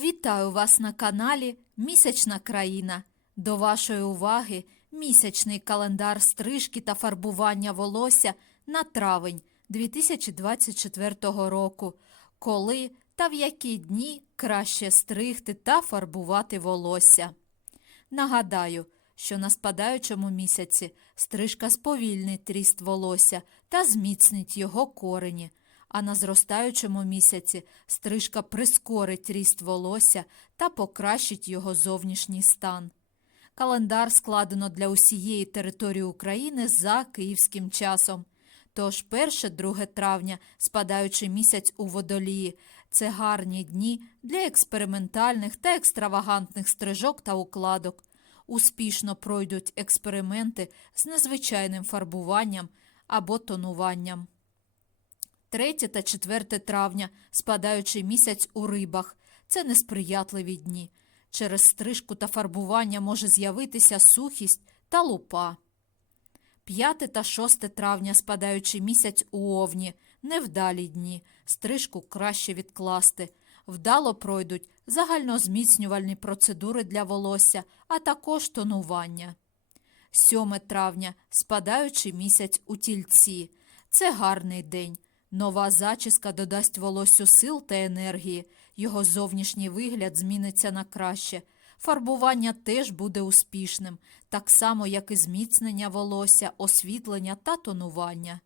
Вітаю вас на каналі Місячна країна. До вашої уваги місячний календар стрижки та фарбування волосся на травень 2024 року, коли та в які дні краще стригти та фарбувати волосся. Нагадаю, що на спадаючому місяці стрижка сповільнить ріст волосся та зміцнить його корені, а на зростаючому місяці стрижка прискорить ріст волосся та покращить його зовнішній стан. Календар складено для усієї території України за київським часом. Тож 1-2 травня, спадаючий місяць у водолії, це гарні дні для експериментальних та екстравагантних стрижок та укладок. Успішно пройдуть експерименти з незвичайним фарбуванням або тонуванням. 3 та 4 травня, спадаючий місяць у рибах, це несприятливі дні. Через стрижку та фарбування може з'явитися сухість та лупа. 5 та 6 травня, спадаючий місяць у овні, невдалі дні, стрижку краще відкласти. Вдало пройдуть загальнозміцнювальні процедури для волосся, а також тонування. 7 травня, спадаючий місяць у тільці. Це гарний день. Нова зачіска додасть волоссю сил та енергії, його зовнішній вигляд зміниться на краще. Фарбування теж буде успішним, так само, як і зміцнення волосся, освітлення та тонування.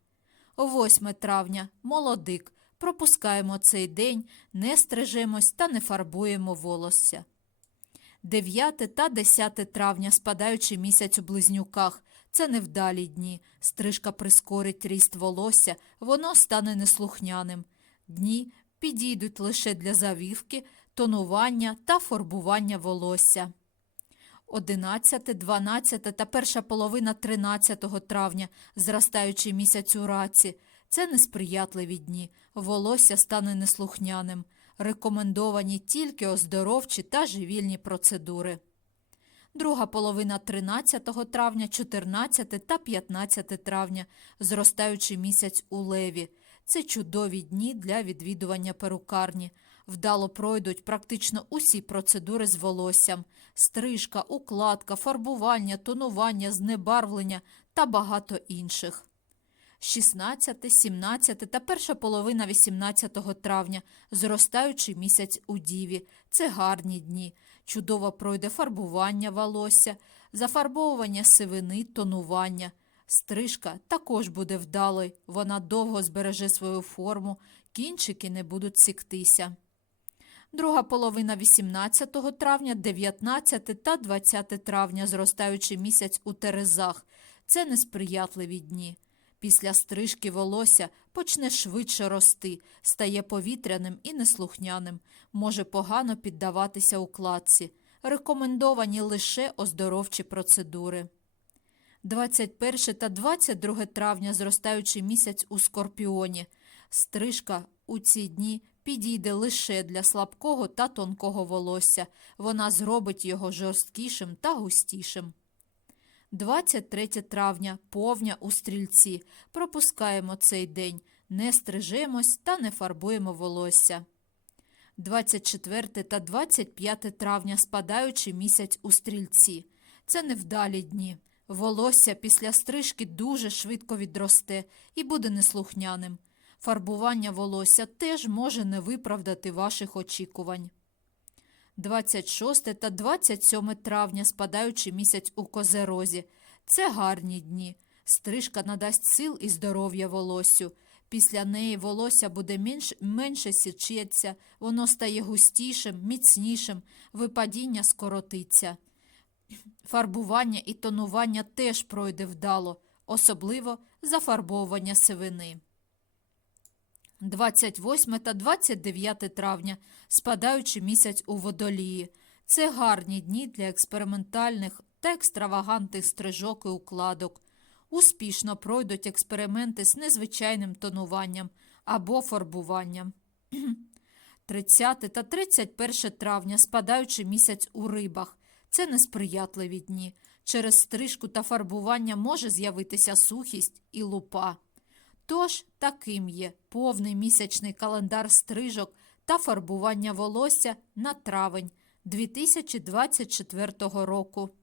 8 травня молодик. Пропускаємо цей день, не стрижемось та не фарбуємо волосся. 9 та 10 травня, спадаючий місяць у близнюках. Це невдалі дні. Стрижка прискорить ріст волосся, воно стане неслухняним. Дні підійдуть лише для завівки, тонування та фарбування волосся. 11, 12 та перша половина 13 травня, зростаючий місяць у раці. Це несприятливі дні. Волосся стане неслухняним. Рекомендовані тільки оздоровчі та живільні процедури. Друга половина 13 травня, 14 та 15 травня, зростаючий місяць у леві. Це чудові дні для відвідування перукарні. Вдало пройдуть практично усі процедури з волоссям: стрижка, укладка, фарбування, тонування, знебарвлення та багато інших. 16, 17 та перша половина 18 травня, зростаючий місяць у діві. Це гарні дні. Чудово пройде фарбування волосся, зафарбовування сивини, тонування. Стрижка також буде вдалою, вона довго збереже свою форму, кінчики не будуть сіктися. Друга половина 18 травня, 19 та 20 травня, зростаючий місяць у терезах. Це несприятливі дні. Після стрижки волосся почне швидше рости, стає повітряним і неслухняним, може погано піддаватися укладці. Рекомендовані лише оздоровчі процедури. 21 та 22 травня, зростаючий місяць у скорпіоні. Стрижка у ці дні підійде лише для слабкого та тонкого волосся. Вона зробить його жорсткішим та густішим. 23 травня повня у стрільці. Пропускаємо цей день, не стрижемось та не фарбуємо волосся. 24 та 25 травня спадаючий місяць у стрільці. Це невдалі дні. Волосся після стрижки дуже швидко відросте і буде неслухняним. Фарбування волосся теж може не виправдати ваших очікувань. 26 та 27 травня, спадаючий місяць у козерозі. Це гарні дні. Стрижка надасть сил і здоров'я волоссю. Після неї волосся буде менш, менше січеться, воно стає густішим, міцнішим, випадіння скоротиться. Фарбування і тонування теж пройде вдало, особливо зафарбовування сивини. 28 та 29 травня, спадаючий місяць у водолії. Це гарні дні для експериментальних та екстравагантних стрижок і укладок. Успішно пройдуть експерименти з незвичайним тонуванням або фарбуванням. 30 та 31 травня, спадаючий місяць у рибах. Це несприятливі дні. Через стрижку та фарбування може з'явитися сухість і лупа. Тож таким є повний місячний календар стрижок та фарбування волосся на травень 2024 року.